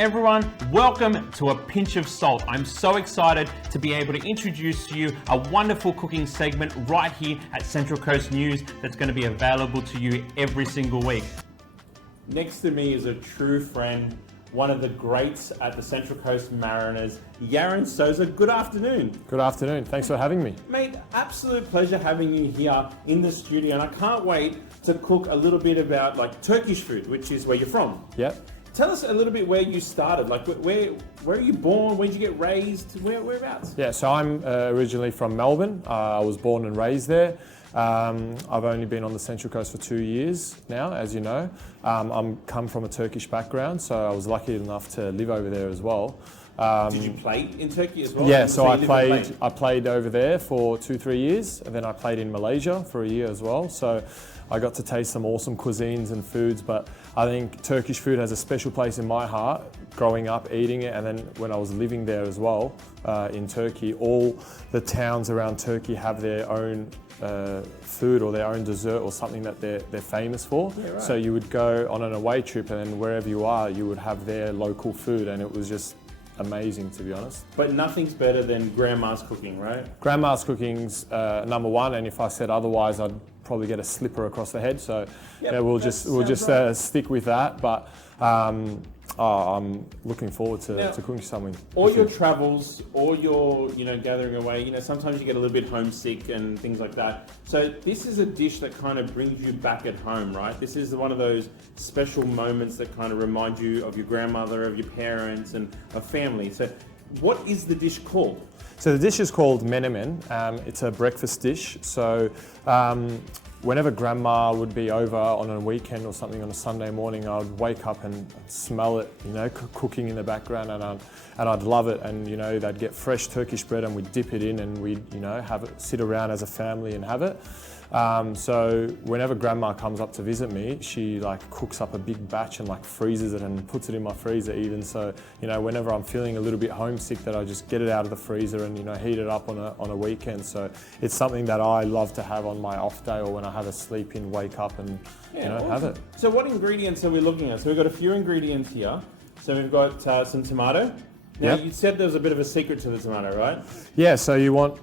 Everyone, welcome to A Pinch of Salt. I'm so excited to be able to introduce to you a wonderful cooking segment right here at Central Coast News that's going to be available to you every single week. Next to me is a true friend, one of the greats at the Central Coast Mariners, Yaren Sozer. Good afternoon. Good afternoon. Thanks for having me. Mate, absolute pleasure having you here in the studio, and I can't wait to cook a little bit about like Turkish food, which is where you're from. Yep. Tell us a little bit where you started. Like, where are you born? Where did you get raised? Whereabouts? Yeah, so I'm originally from Melbourne. I was born and raised there. I've only been on the Central Coast for 2 years now, as you know. I'm come from a Turkish background, so I was lucky enough to live over there as well. Did you play in Turkey as well? Yeah, so I played over there for 2-3 years, and then I played in Malaysia for a year as well. So I got to taste some awesome cuisines and foods, but I think Turkish food has a special place in my heart, growing up eating it, and then when I was living there as well, in Turkey, all the towns around Turkey have their own food or their own dessert or something that they're famous for. Yeah, right. So you would go on an away trip, and then wherever you are, you would have their local food, and it was just amazing, to be honest. But nothing's better than grandma's cooking, right? Grandma's cooking's number one, and if I said otherwise, I'd probably get a slipper across the head. So yep, yeah, we'll just right. Stick with that. But I'm looking forward to cooking something. All your travels, all your gathering away, sometimes you get a little bit homesick and things like that. So this is a dish that kind of brings you back at home, right? This is one of those special moments that kind of remind you of your grandmother, of your parents, and of family. So what is the dish called? So the dish is called Menemen. It's a breakfast dish. So whenever grandma would be over on a weekend or something on a Sunday morning, I'd wake up and smell it, cooking in the background, and I'd love it. And they'd get fresh Turkish bread, and we'd dip it in, and we'd have it, sit around as a family and have it. So whenever grandma comes up to visit me, she cooks up a big batch and freezes it and puts it in my freezer even. So whenever I'm feeling a little bit homesick, that I just get it out of the freezer and heat it up on a weekend. So it's something that I love to have on my off day, or when I have a sleep in, wake up and awesome. Have it. So what ingredients are we looking at? So we've got a few ingredients here. So we've got some tomato. Now you said there was a bit of a secret to the tomato, right? Yeah. So you want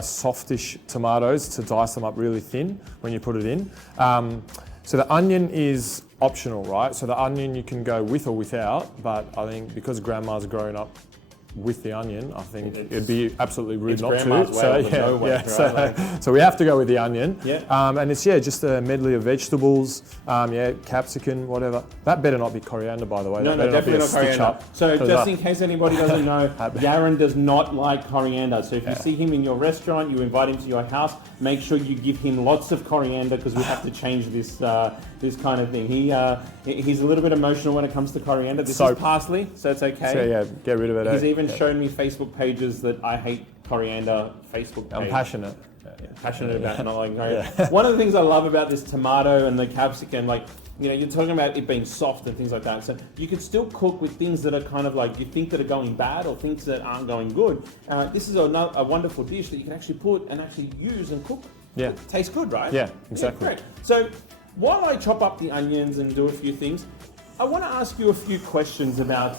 softish tomatoes to dice them up really thin when you put it in. So the onion is optional, right? So the onion you can go with or without, but I think because grandma's grown up with the onion, I think it'd be absolutely rude not to. So we have to go with the onion. Yeah. And it's just a medley of vegetables, capsicum, whatever. That better not be coriander, by the way. No, definitely not coriander. So just in case anybody doesn't know, Yaren does not like coriander. So if you see him in your restaurant, you invite him to your house, make sure you give him lots of coriander, because we have to change this this kind of thing. He's a little bit emotional when it comes to coriander. This is parsley, so it's okay. So get rid of it. He's even shown me Facebook pages that I hate coriander Facebook page. I'm passionate. Passionate about not liking coriander. One of the things I love about this tomato and the capsicum, you're talking about it being soft and things like that. So you can still cook with things that are kind of you think that are going bad or things that aren't going good. This is a wonderful dish that you can actually put and actually use and cook. Yeah. It tastes good, right? Yeah, exactly. Yeah, great. So while I chop up the onions and do a few things, I want to ask you a few questions about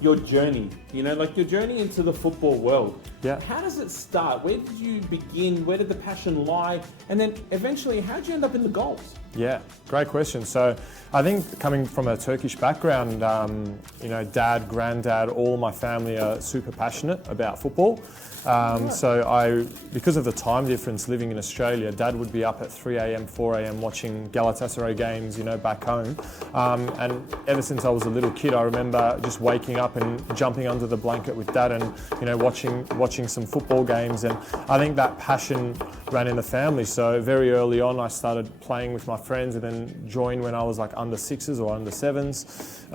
your journey, your journey into the football world. Yeah. How does it start? Where did you begin? Where did the passion lie? And then eventually, how did you end up in the goals? Yeah, great question. So I think coming from a Turkish background, dad, granddad, all my family are super passionate about football. So because of the time difference living in Australia, Dad would be up at 3 a.m, 4 a.m. watching Galatasaray games, back home. And ever since I was a little kid, I remember just waking up and jumping under the blanket with Dad and, watching some football games. And I think that passion ran in the family. So very early on, I started playing with my friends, and then joined when I was under 6s or under 7s.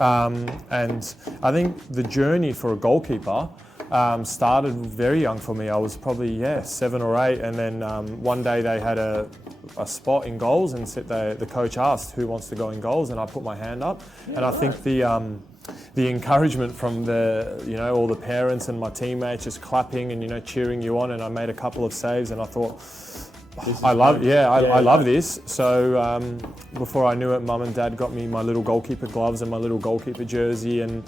And I think the journey for a goalkeeper started very young for me. I was probably 7 or 8, and then one day they had a spot in goals, and the coach asked who wants to go in goals, and I put my hand up. I think the encouragement from all the parents and my teammates just clapping and cheering you on, and I made a couple of saves, and I thought, I love this. So before I knew it, Mum and Dad got me my little goalkeeper gloves and my little goalkeeper jersey, and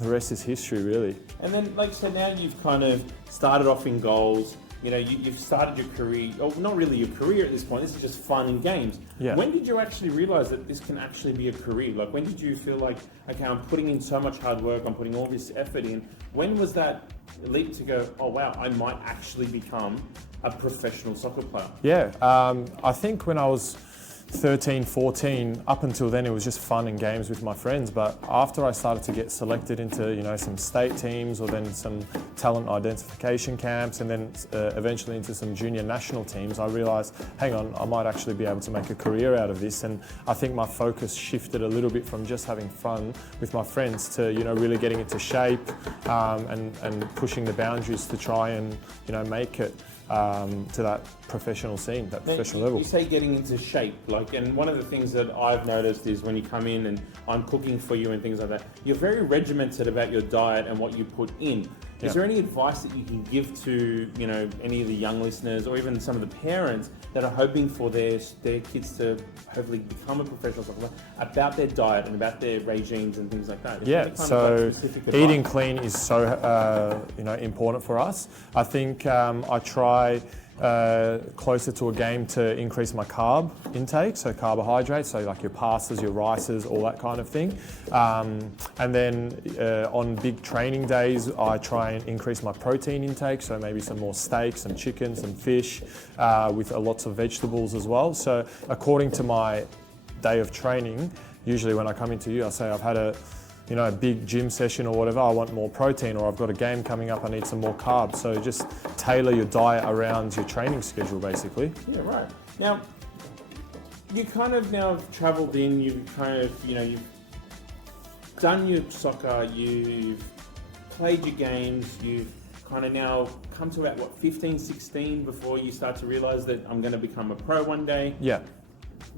the rest is history, really. And then, like you said, now you've kind of started off in goals. You know, you've started your career, or not really your career at this point. This is just fun and games. Yeah. When did you actually realise that this can actually be a career? Like, when did you feel like, okay, I'm putting in so much hard work, I'm putting all this effort in. When was that leap to go, oh wow, I might actually become a professional soccer player? Yeah, I think when I was 13, 14, up until then it was just fun and games with my friends. But after I started to get selected into, you know, some state teams, or then some talent identification camps, and then eventually into some junior national teams, I realised, hang on, I might actually be able to make a career out of this. And I think my focus shifted a little bit from just having fun with my friends to, you know, really getting into shape and pushing the boundaries to try and, you know, make it to that professional scene, that professional level. You say getting into shape, like, and one of the things that I've noticed is when you come in and I'm cooking for you and things like that, you're very regimented about your diet and what you put in. Is there any advice that you can give to, you know, any of the young listeners, or even some of the parents that are hoping for their kids to hopefully become a professional soccer player, about their diet and about their regimes and things like that? Yeah, so eating clean is so you know, important for us. I think I try closer to a game to increase my carb intake, so carbohydrates, so like your pastas, your rices, all that kind of thing. And then on big training days, I try and increase my protein intake, so maybe some more steak, some chicken, some fish, with lots of vegetables as well. So according to my day of training, usually when I come into you, I say I've had a big gym session or whatever, I want more protein, or I've got a game coming up, I need some more carbs. So just tailor your diet around your training schedule, basically. Yeah, right. Now, you kind of now have travelled in, you've kind of, you know, you've done your soccer, you've played your games, you've kind of now come to about, 15, 16 before you start to realise that I'm going to become a pro one day. Yeah.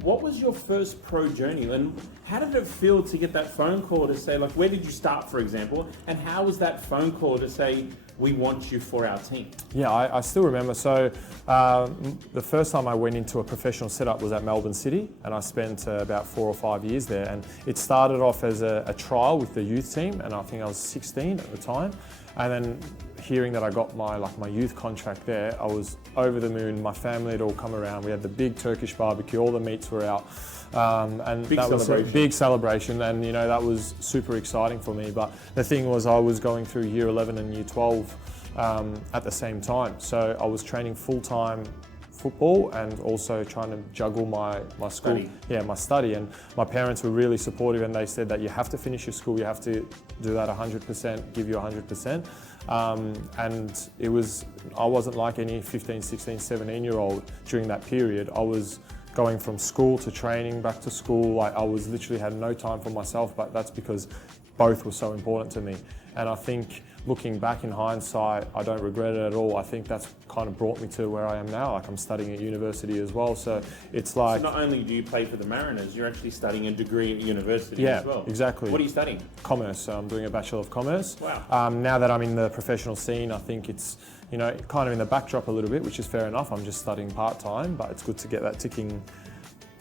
What was your first pro journey, and how did it feel to get that phone call to say, like, where did you start, for example, and how was that phone call to say, we want you for our team? Yeah, I still remember. So the first time I went into a professional setup was at Melbourne City, and I spent about 4 or 5 years there. And it started off as a trial with the youth team, and I think I was 16 at the time. And then hearing that I got my youth contract there, I was over the moon. My family had all come around. We had the big Turkish barbecue, all the meats were out. And that was a big celebration, and you know, that was super exciting for me. But the thing was, I was going through year 11 and year 12 at the same time. So I was training full-time football and also trying to juggle my school, my study. And my parents were really supportive, and they said that you have to finish your school, you have to do that 100%, give you 100%. And I wasn't like any 15, 16, 17-year-old during that period. I was going from school to training, back to school. I was literally had no time for myself, but that's because both were so important to me. And I think looking back in hindsight, I don't regret it at all. I think that's kind of brought me to where I am now. Like, I'm studying at university as well. So it's like... So not only do you play for the Mariners, you're actually studying a degree at university as well. Yeah, exactly. What are you studying? Commerce. So I'm doing a Bachelor of Commerce. Wow. Now that I'm in the professional scene, I think it's, you know, kind of in the backdrop a little bit, which is fair enough. I'm just studying part-time, but it's good to get that ticking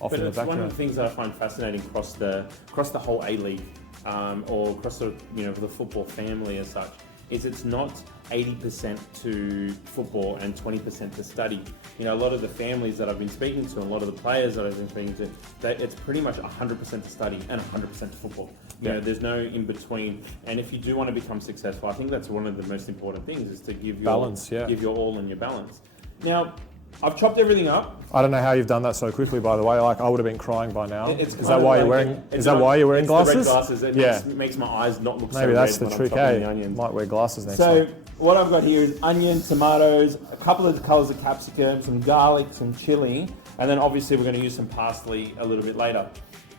off in the background. But it's one of the things that I find fascinating across the whole A-League, or across the football family as such, is it's not 80% to football and 20% to study. You know, a lot of the families that I've been speaking to, and a lot of the players that I've been speaking to, it's pretty much 100% to study and 100% to football. You know, there's no in between. And if you do want to become successful, I think that's one of the most important things, is to give your balance, give your all and your balance. Now, I've chopped everything up. I don't know how you've done that so quickly, by the way. Like, I would have been crying by now. Is that why you're wearing? Is that why you're wearing glasses? The red glasses. It makes my eyes not look so red. Maybe that's the trick. The might wear glasses next time. So what I've got here is onion, tomatoes, a couple of colours of capsicum, some garlic, some chili, and then obviously we're going to use some parsley a little bit later.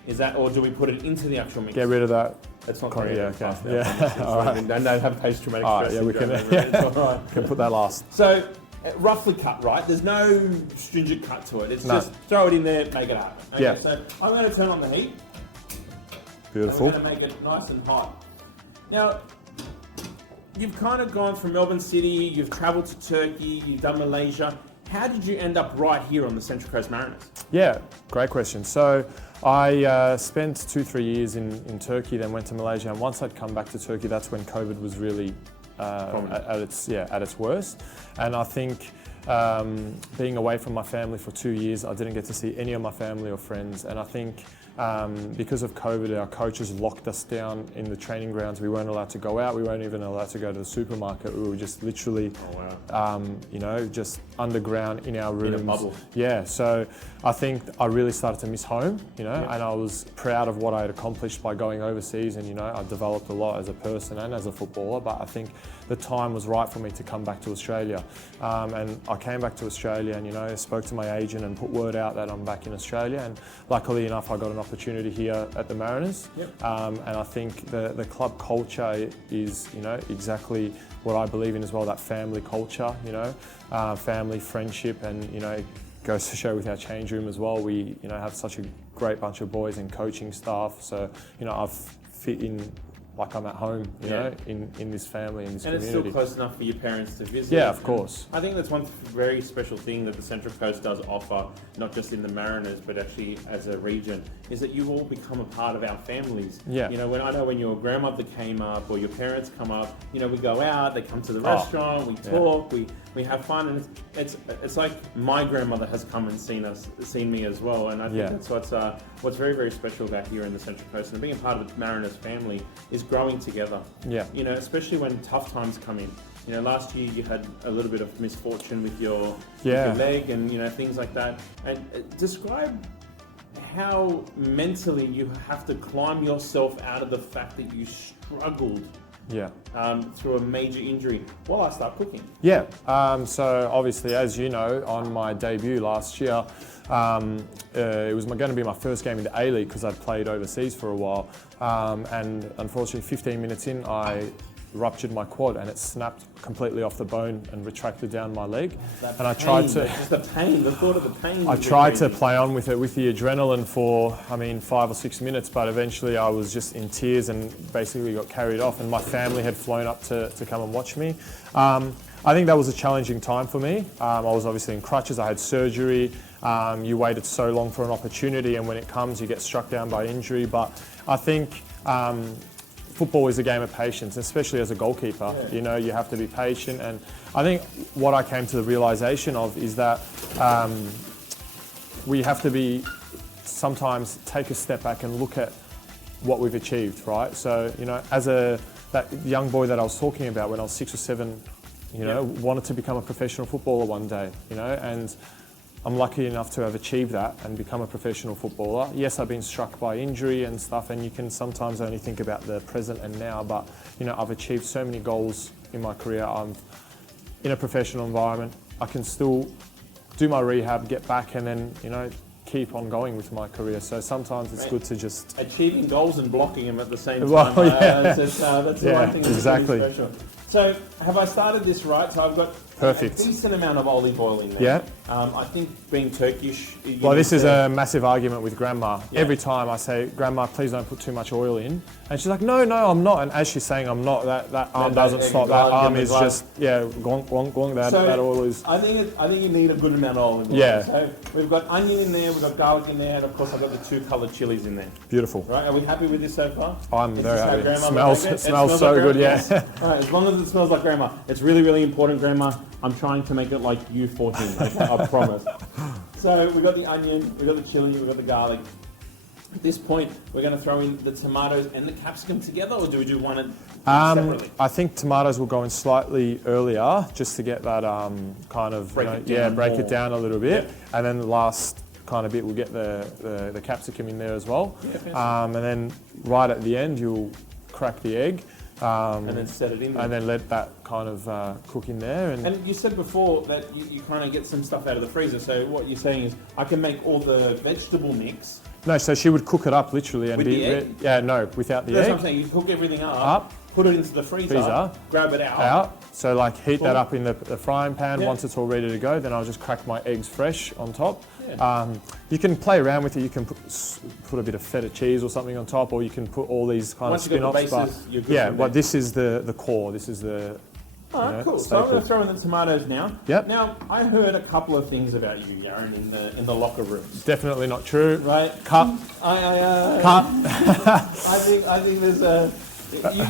Is that, or do we put it into the actual mix? Get rid of that. It's not okay. All right. Don't have post-traumatic stress. Yeah, we can. It's all right. Can put that last. So, roughly cut, right? There's no stringent cut to it. It's just throw it in there, make it happen. Okay, yeah. So I'm going to turn on the heat. Beautiful. I'm going to make it nice and hot. Now, you've kind of gone from Melbourne City, you've travelled to Turkey, you've done Malaysia. how did you end up right here on the Central Coast Mariners? Yeah, great question. So I spent 2-3 years in Turkey, then went to Malaysia, and once I'd come back to Turkey, that's when COVID was really at its worst. And I think being away from my family for 2 years, I didn't get to see any of my family or friends. And I think because of COVID, our coaches locked us down in the training grounds. We weren't allowed to go out. We weren't even allowed to go to the supermarket. We were just literally, just underground in our rooms. In a bubble. Yeah, so I think I really started to miss home, and I was proud of what I had accomplished by going overseas, and I developed a lot as a person and as a footballer, but I think the time was right for me to come back to Australia. And I came back to Australia and, I spoke to my agent and put word out that I'm back in Australia, and luckily enough, I got an opportunity here at the Mariners. Yep. And I think the club culture is, exactly what I believe in as well, that family culture, family, friendship, and, it goes to show with our change room as well. We, have such a great bunch of boys and coaching staff. So, I've fit in like I'm at home, in this family, in this community. And it's still close enough for your parents to visit. Yeah, of course. I think that's one very special thing that the Central Coast does offer, not just in the Mariners, but actually as a region, is that you all become a part of our families. Yeah. When your grandmother came up or your parents come up, we go out, they come to the restaurant, we talk, we have fun, and it's like my grandmother has come and seen me as well, and I think that's what's very, very special about here in the Central Coast, and being a part of the Mariners family is growing together. Yeah. Especially when tough times come in. Last year you had a little bit of misfortune with your leg and things like that. And describe how mentally you have to climb yourself out of the fact that you struggled through a major injury while I start cooking. Yeah, so obviously, as you know, on my debut last year, it was going to be my first game in the A-League because I'd played overseas for a while. And unfortunately, 15 minutes in, I ruptured my quad and it snapped completely off the bone and retracted down my leg. I tried to... Just the thought of the pain. I tried to play on with it, with the adrenaline for, 5 or 6 minutes, but eventually I was just in tears and basically got carried off, and my family had flown up to come and watch me. I think that was a challenging time for me. I was obviously in crutches, I had surgery. You waited so long for an opportunity, and when it comes, you get struck down by injury. But I think football is a game of patience, especially as a goalkeeper. Yeah. You have to be patient. And I think what I came to the realization of is that we have to sometimes take a step back and look at what we've achieved, right? So, as that young boy that I was talking about when I was 6 or 7, wanted to become a professional footballer one day, and I'm lucky enough to have achieved that and become a professional footballer. Yes, I've been struck by injury and stuff, and you can sometimes only think about the present and now, but I've achieved so many goals in my career. I'm in a professional environment. I can still do my rehab, get back, and then, keep on going with my career. So sometimes it's good to just... Achieving goals and blocking them at the same time. Well, that's the one thing that's exactly. really special. So have I started this right? So I've got perfect. A decent amount of olive oil in there. Yeah. I think being Turkish... Well, this is a massive argument with Grandma. Yeah. Every time I say, Grandma, please don't put too much oil in. And she's like, no, I'm not. And as she's saying, I'm not, that arm doesn't stop. That arm is just, glonk, glonk, glonk. That oil is... I think you need a good amount of olive oil. Yeah. So we've got onion in there, we've got garlic in there, and of course I've got the 2 coloured chilies in there. Beautiful. Right, are we happy with this so far? I'm very happy. It smells so good, yeah. All right, as long as it smells like Grandma. It's really, really important, Grandma. I'm trying to make it like you 14, okay? I promise. So we've got the onion, we've got the chili, we've got the garlic. At this point, we're going to throw in the tomatoes and the capsicum together, or do we do one separately? I think tomatoes will go in slightly earlier, just to get that kind of break it down a little bit, and then the last kind of bit we'll get the capsicum in there as well. Yeah, and then right at the end, you'll crack the egg. And then set it in there. And then let that kind of cook in there. And you said before that you kind of get some stuff out of the freezer. So what you're saying is I can make all the vegetable mix. No, so she would cook it up literally. And with the egg? Yeah, no, without the egg. That's what I'm saying. You cook everything up, put it into the freezer, grab it out. So like heat that up in the frying pan. Once it's all ready to go, then I'll just crack my eggs fresh on top. Yeah. You can play around with it. You can put a bit of feta cheese or something on top, or you can put all these kind of spin-offs. But this is the core. This is the All right, cool. So stay I'm going put. to throw in the tomatoes now. Yep. Now, I heard a couple of things about you, Yaren, in the locker rooms. Definitely not true. Right. Cut. Cut. I think there's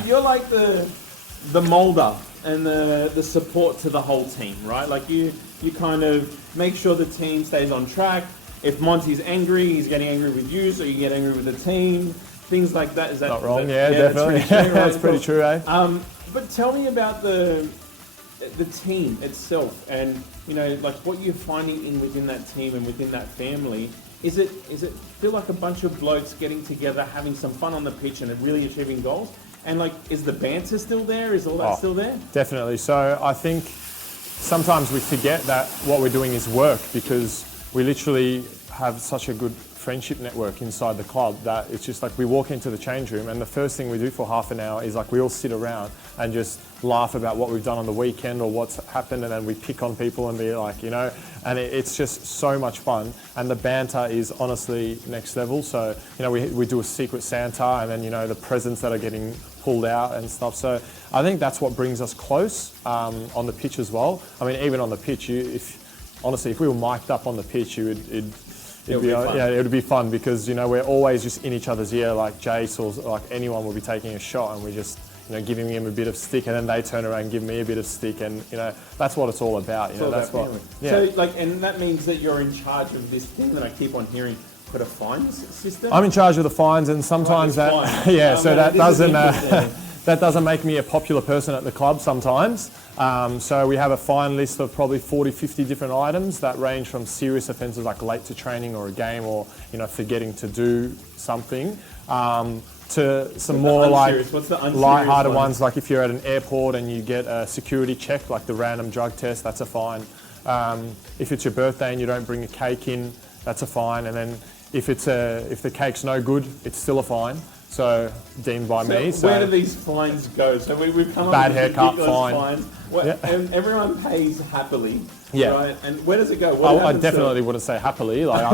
you're like the molder and the support to the whole team, right? Like you kind of make sure the team stays on track. If Monty's angry, he's getting angry with you, so you get angry with the team. Things like that. Is that Not wrong? That, Yeah, definitely. That's pretty true, right? That's pretty true, eh? But tell me about the team itself, and like what you're finding within that team and within that family. Is it feel like a bunch of blokes getting together, having some fun on the pitch, and really achieving goals? And like, is the banter still there? Is all that still there? Definitely. So I think sometimes we forget that what we're doing is work, because we literally have such a good friendship network inside the club that it's just like we walk into the change room and the first thing we do for half an hour is like we all sit around and just laugh about what we've done on the weekend or what's happened, and then we pick on people and be like, and it's just so much fun, and the banter is honestly next level. So we do a secret Santa, and then the presents that are getting pulled out and stuff. So I think that's what brings us close on the pitch as well. I mean, even on the pitch, if we were mic'd up on the pitch, it would be fun because we're always just in each other's ear. Like Jace or like anyone will be taking a shot, and we're just giving him a bit of stick, and then they turn around and give me a bit of stick, and that's what it's all about. That's what. Yeah. So and that means that you're in charge of this thing that I keep on hearing. Put a fines system. I'm in charge of the fines, and sometimes that that doesn't make me a popular person at the club sometimes. So we have a fine list of probably 40, 50 different items that range from serious offences like late to training or a game, or forgetting to do something, to some more like light-hearted ones, like if you're at an airport and you get a security check, like the random drug test, that's a fine. If it's your birthday and you don't bring a cake in, that's a fine. And then if the cake's no good, it's still a fine. So deemed by me. So where do these fines go? So we've come bad up with haircut fines. Yeah. And everyone pays happily. Yeah. Right? And where does it go? I definitely wouldn't say happily. Like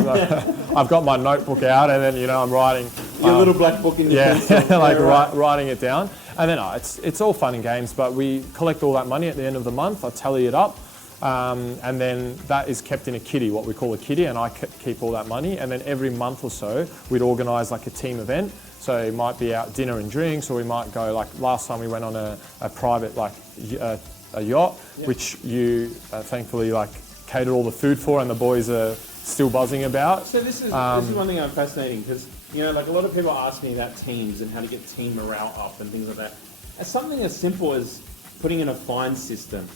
I've got my notebook out, and then I'm writing your little black book in your pencil. like writing it down. And then it's all fun and games, but we collect all that money at the end of the month. I tally it up. And then that is kept in a kitty, what we call a kitty, and I keep all that money. And then every month or so, we'd organise like a team event. So it might be out dinner and drinks, or we might go, like last time we went on a private a yacht, which you thankfully catered all the food for, and the boys are still buzzing about. So this is one thing I'm fascinating, because like a lot of people ask me about teams and how to get team morale up and things like that. As something as simple as putting in a fine system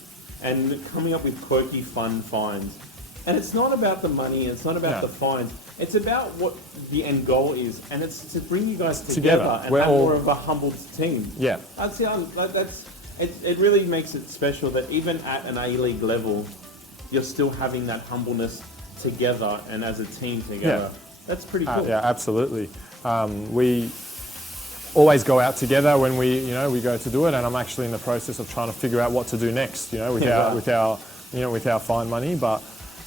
and coming up with quirky, fun fines. And it's not about the money, it's not about the fines. It's about what the end goal is, and it's to bring you guys together and have more of a humble team. Yeah. It really makes it special that even at an A-League level, you're still having that humbleness together and as a team together. Yeah. That's pretty cool. Yeah, absolutely. We always go out together when we go to do it, and I'm actually in the process of trying to figure out what to do next, with our fine money. But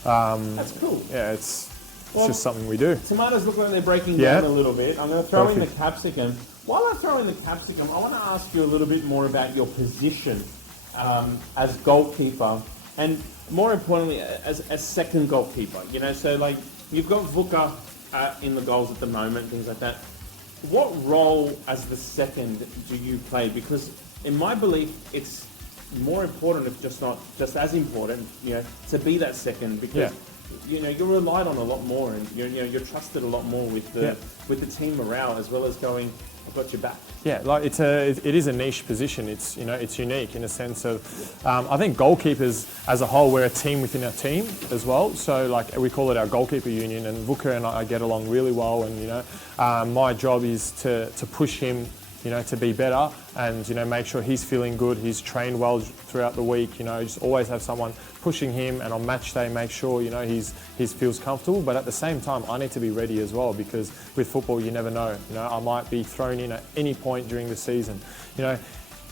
that's cool. Yeah, it's just something we do. Tomatoes look like they're breaking down a little bit. I'm going to throw in the capsicum. While I throw in the capsicum, I want to ask you a little bit more about your position as goalkeeper, and more importantly, as second goalkeeper. So like you've got Vuka in the goals at the moment, things like that. What role as the second do you play? Because in my belief, it's more important, if not just as important, to be that second, because you're relied on a lot more, and you're trusted a lot more with the team morale, as well as going, I've got your back. Yeah, like it is a niche position. It's it's unique in a sense of I think goalkeepers as a whole, we're a team within our team as well. So like we call it our goalkeeper union, and Vuka and I get along really well, and my job is to push him to be better, and make sure he's feeling good, he's trained well throughout the week, just always have someone pushing him, and on match day make sure he feels comfortable. But at the same time, I need to be ready as well, because with football you never know. I might be thrown in at any point during the season.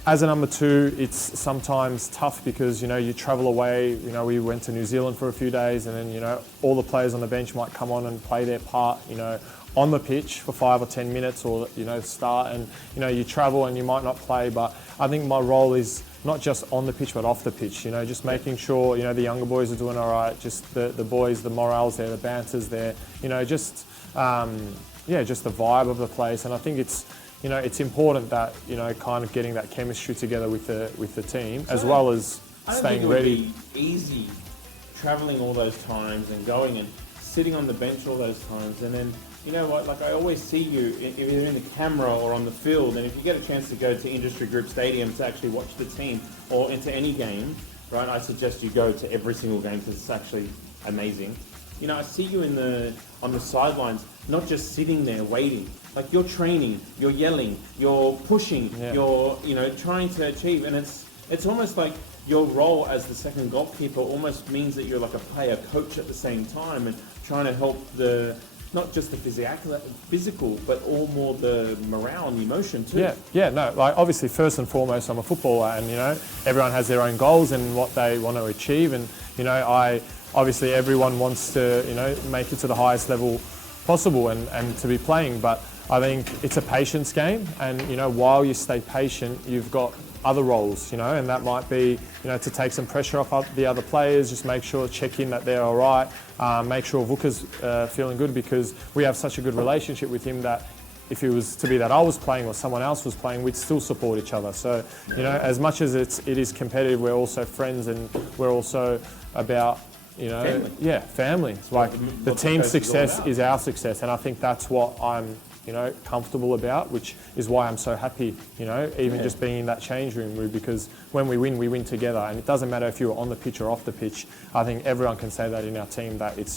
As a number two, it's sometimes tough because you travel away. We went to New Zealand for a few days, and then all the players on the bench might come on and play their part, on the pitch for 5 or 10 minutes, or start, and you travel and you might not play. But I think my role is not just on the pitch but off the pitch. Just making sure the younger boys are doing all right. Just the boys, the morale's there, the banter's there. Just the vibe of the place. And I think it's important that kind of getting that chemistry together with the team, as well as staying ready. It would be easy traveling all those times and going and sitting on the bench all those times, and then like I always see you either in the camera or on the field, and if you get a chance to go to industry group stadium to actually watch the team or into any game, right? I suggest you go to every single game because it's actually amazing. I see you on the sidelines, not just sitting there waiting. Like you're training, you're yelling, you're pushing, you're trying to achieve, and it's almost like your role as the second goalkeeper almost means that you're like a player coach at the same time, and trying to help not just the physical, but all more the morale and the emotion too. No, like obviously first and foremost, I'm a footballer, and everyone has their own goals and what they want to achieve, and obviously everyone wants to make it to the highest level possible and to be playing, but I think it's a patience game, and while you stay patient, you've got other roles, and that might be, to take some pressure off the other players, just make sure, check in that they're all right, make sure Vuka's feeling good, because we have such a good relationship with him that if it was to be that I was playing or someone else was playing, we'd still support each other. So, as much as it is competitive, we're also friends, and we're also about, family. Like the team's success is our success, and I think that's what I'm comfortable about, which is why I'm so happy, even just being in that change room, because when we win together, and it doesn't matter if you're on the pitch or off the pitch. I think everyone can say that in our team, that it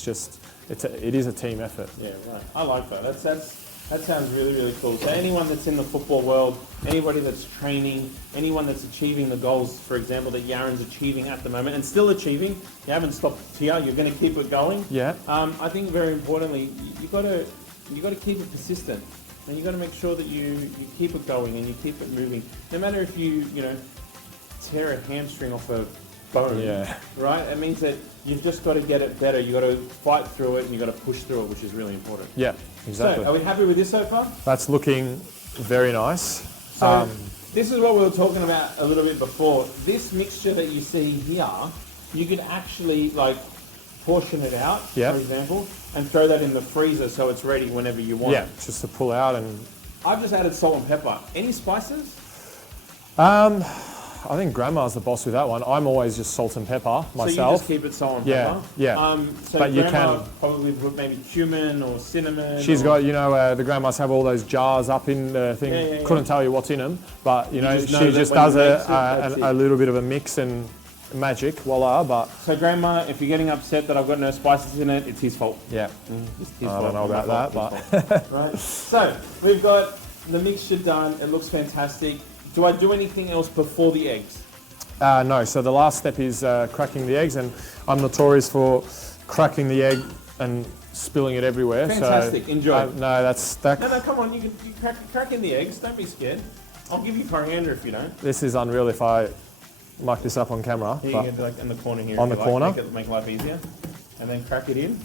is a team effort. Yeah, right. I like that. That sounds really, really cool. So anyone that's in the football world, anybody that's training, anyone that's achieving the goals, for example, that Yaren's achieving at the moment and still achieving, you haven't stopped here, you're going to keep it going. Yeah. I think very importantly, you've got to keep it persistent, and you've got to make sure that you keep it going and you keep it moving. No matter if you tear a hamstring off a bone, right? It means that you've just got to get it better. You've got to fight through it, and you've got to push through it, which is really important. Yeah, exactly. So, are we happy with this so far? That's looking very nice. So, this is what we were talking about a little bit before. This mixture that you see here, you could actually portion it out, for example, and throw that in the freezer so it's ready whenever you want. Yeah, just to pull out. And I've just added salt and pepper. Any spices? I think Grandma's the boss with that one. I'm always just salt and pepper myself. So you just keep it salt and pepper? Yeah. So but Grandma you can probably put maybe cumin or cinnamon. She's got, the grandmas have all those jars up in the thing. Yeah. Couldn't tell you what's in them, but she just does a little bit of a mix and magic, voila. But so Grandma, if you're getting upset that I've got no spices in it, it's his fault. Yeah. It's his I don't know about that, but right. So we've got the mixture done. It looks fantastic. Do I do anything else before the eggs? No. So the last step is cracking the eggs, and I'm notorious for cracking the egg and spilling it everywhere. Fantastic. So, enjoy. No, No, come on. You crack in the eggs. Don't be scared. I'll give you coriander if you don't. This is unreal if I mic this up on camera. Here, you can do in the corner here. On the corner. Make life easier. And then crack it in.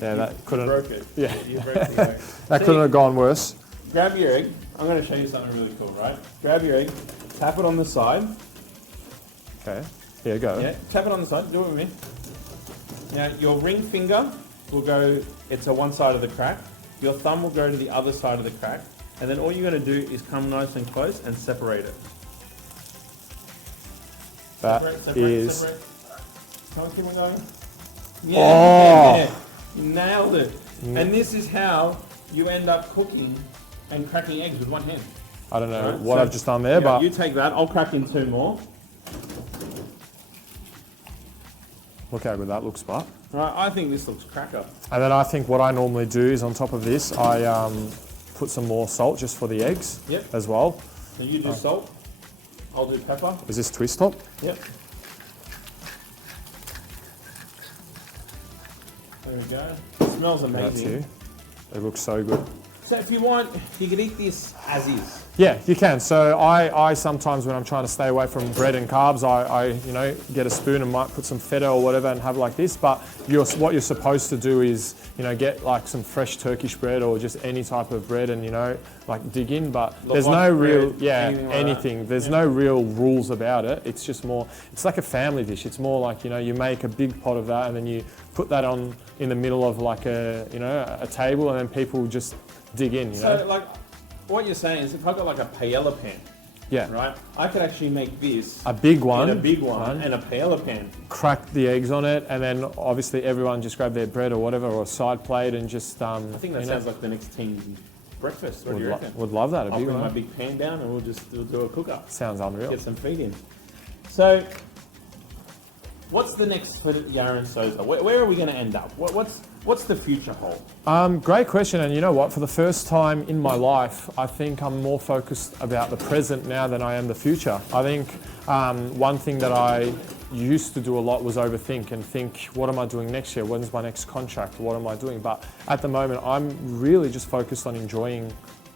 Yeah, that couldn't. You broke it. Yeah. You broke the egg. That couldn't have gone worse. Grab your egg. I'm going to show you something really cool, right? Grab your egg, tap it on the side. Okay. Here, go. Yeah, tap it on the side. Do it with me. Now, your ring finger will go to one side of the crack. Your thumb will go to the other side of the crack. And then all you're going to do is come nice and close and separate it. Separate. Come on, keep on going. Yeah, you nailed it. And this is how you end up cooking and cracking eggs with one hand. I don't know what I've just done there, but you take that. I'll crack in 2 more. Look how good that looks, but. Right, I think this looks cracker. And then I think what I normally do is on top of this, I put some more salt just for the eggs as well. So you do salt, I'll do pepper. Is this twist top? Yep. There we go. It smells amazing. It looks so good. So if you want, you could eat this as is. Yeah, you can. So I sometimes when I'm trying to stay away from bread and carbs, I get a spoon and might put some feta or whatever and have like this. But what you're supposed to do is, get like some fresh Turkish bread or just any type of bread and, like dig in. But there's no real, anything. There's no real rules about it. It's just more, it's like a family dish. It's more like, you make a big pot of that and then you put that on in the middle of like a table and then people just dig in, So like, what you're saying is if I got like a paella pan, right, I could actually make this a big one, and a paella pan. Crack the eggs on it, and then obviously everyone just grab their bread or whatever or a side plate and just. I think that sounds like the next team breakfast. What do you reckon? Would love that. I'll bring my big pan down and we'll do a cook up. Sounds unreal. Get some feed in. So, what's the next for Yaren Sozer? Where are we going to end up? What's the future hold? Great question, and you know what? For the first time in my life, I think I'm more focused about the present now than I am the future. I think one thing that I used to do a lot was overthink and think, what am I doing next year? When's my next contract? What am I doing? But at the moment, I'm really just focused on enjoying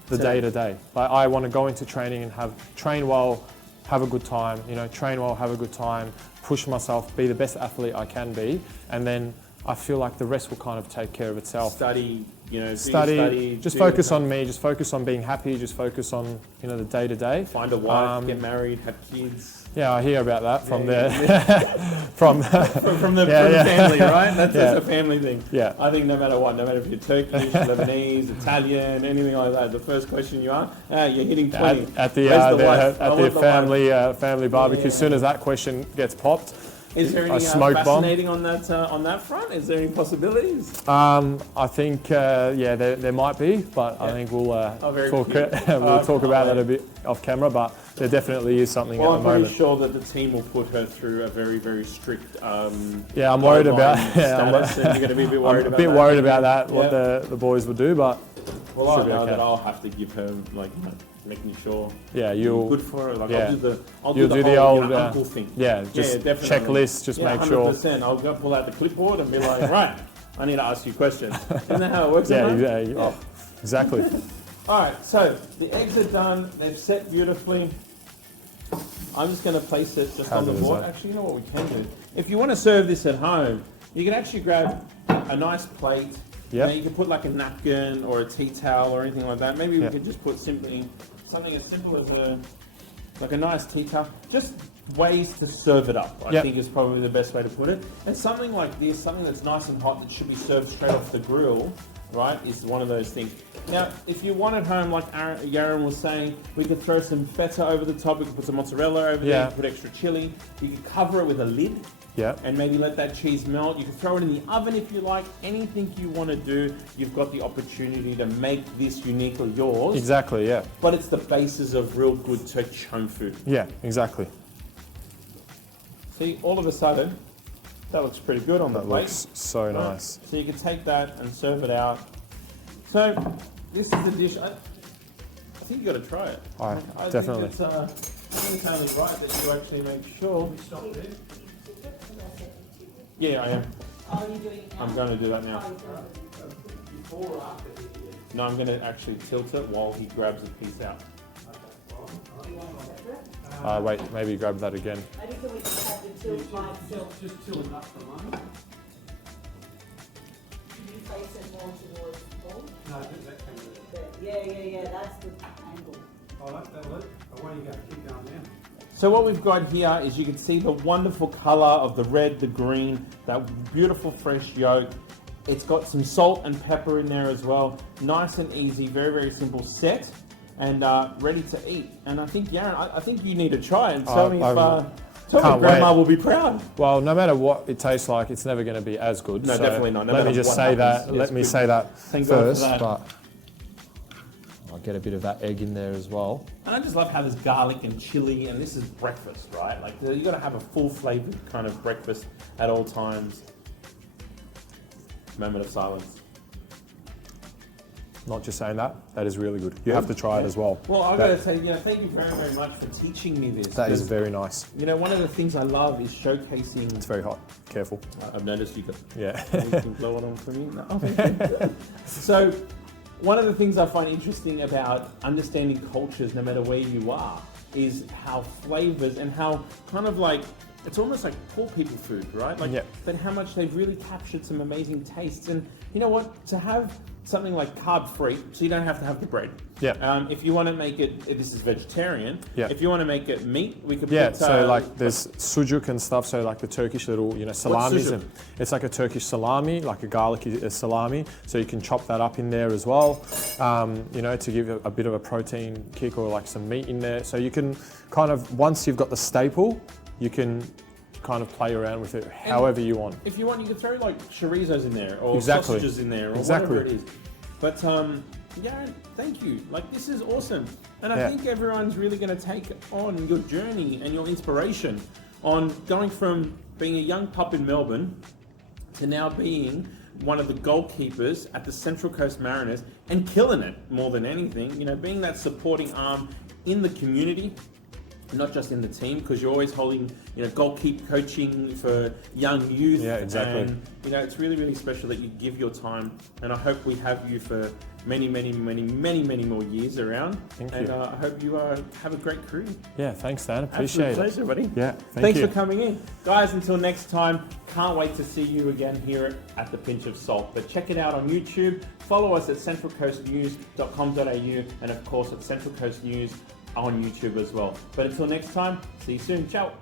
the day to day. Like, I want to go into training and train well, have a good time. Train well, have a good time, push myself, be the best athlete I can be, and then I feel like the rest will kind of take care of itself. Study, just focus on me, just focus on being happy, just focus on, the day to day. Find a wife, get married, have kids. Yeah, I hear about that from from the family, right? That's a family thing. Yeah. I think no matter what, no matter if you're Turkish, Lebanese, Italian, anything like that, the first question you ask, you're hitting 20. At the family barbecue, as soon as that question gets popped, is there anything fascinating on that front? Is there any possibilities? I think there might be, but I think we'll talk about that a bit off camera. But there definitely is something at the moment. I'm pretty sure that the team will put her through a very, very strict. I'm worried about. Status, and you're going to be a bit worried about that. I'm a bit worried about that. What the boys will do, but I know that I'll have to give her making sure you're good for her. I'll do the old uncle thing. Definitely. Checklist, just make 100%. sure. I'll go pull out the clipboard and be like, right, I need to ask you questions. Isn't that how it works? Oh, exactly. All right, so the eggs are done. They've set beautifully. I'm just going to place it just on the board. Actually, you know what we can do? If you want to serve this at home, you can actually grab a nice plate. Yep. You can put like a napkin or a tea towel or anything like that. Maybe we could just put something as simple as a nice tea towel. Just ways to serve it up, I think is probably the best way to put it. And something like this, something that's nice and hot that should be served straight off the grill, right, is one of those things. Now, if you want at home, like Yaren was saying, we could throw some feta over the top, we could put some mozzarella over there, put extra chili. You could cover it with a lid. And maybe let that cheese melt. You can throw it in the oven if you like. Anything you want to do, you've got the opportunity to make this uniquely yours. Exactly, yeah. But it's the basis of real good Turkish home food. Yeah, exactly. See, all of a sudden, that looks pretty good on the plate. That looks so nice. So you can take that and serve it out. So this is the dish. I think you got to try it. I definitely. I think it's only right that you actually make sure. Yeah, I am. Are you doing it now? I'm going to do that now. No, I'm going to actually tilt it while he grabs a piece out. Wait, maybe grab that again. Maybe can we just have the tilt line tilt? Just tilt it up for a moment. Should you face it more towards Paul? No, that can Yeah, that's the angle. that'll it. Away you go, keep going down. So what we've got here is you can see the wonderful colour of the red, the green, that beautiful fresh yolk. It's got some salt and pepper in there as well. Nice and easy, very, very simple set and ready to eat. And I think, Yaren, I think you need to try it and tell me if Grandma will be proud. Well, no matter what it tastes like, it's never going to be as good. No, definitely not. Let me just say that. Let me say that first. But I'll get a bit of that egg in there as well. And I just love how there's garlic and chili, and this is breakfast, right? Like, you got to have a full flavoured kind of breakfast at all times. Moment of silence. Not just saying that. That is really good. You have to try it as well. Well, I've got to say, thank you very, very much for teaching me this. That is very nice. One of the things I love is showcasing. It's very hot. Careful. I've noticed you got. Yeah. You can blow it on for me. No. So, one of the things I find interesting about understanding cultures, no matter where you are, is how flavors and how kind of like, it's almost like poor people food, right? Like, Yeah. but how much they've really captured some amazing tastes. And you know what? To have something like carb-free, so you don't have to have the bread. Yeah. If you want to make it, this is vegetarian. Yeah. If you want to make it meat, we could Yeah, put... so like there's sujuk and stuff, so like the Turkish little, salamis. sujuk? And it's like a Turkish salami, like a garlic salami. So you can chop that up in there as well, to give a bit of a protein kick, or like some meat in there. So you can kind of, once you've got the staple, you can kind of play around with it however you want. If you want, you could throw like chorizos in there, or Exactly. sausages in there, or Exactly. whatever it is. But Yaren, thank you. Like, this is awesome. And I Yeah. think everyone's really going to take on your journey and your inspiration on going from being a young pup in Melbourne to now being one of the goalkeepers at the Central Coast Mariners and killing it more than anything. Being that supporting arm in the community, not just in the team, because you're always holding, goalkeeper coaching for young youth. Yeah, exactly. And, it's really, really special that you give your time. And I hope we have you for many, many, many, many, many more years around. Thank and you. I hope you have a great career. Yeah, thanks, Dan. Absolute Appreciate it. pleasure, buddy. Yeah, Thanks you. for coming in. Guys, until next time, can't wait to see you again here at The Pinch of Salt. But check it out on YouTube. Follow us at centralcoastnews.com.au, and of course at Central Coast News on YouTube as well. But until next time, see you soon. Ciao.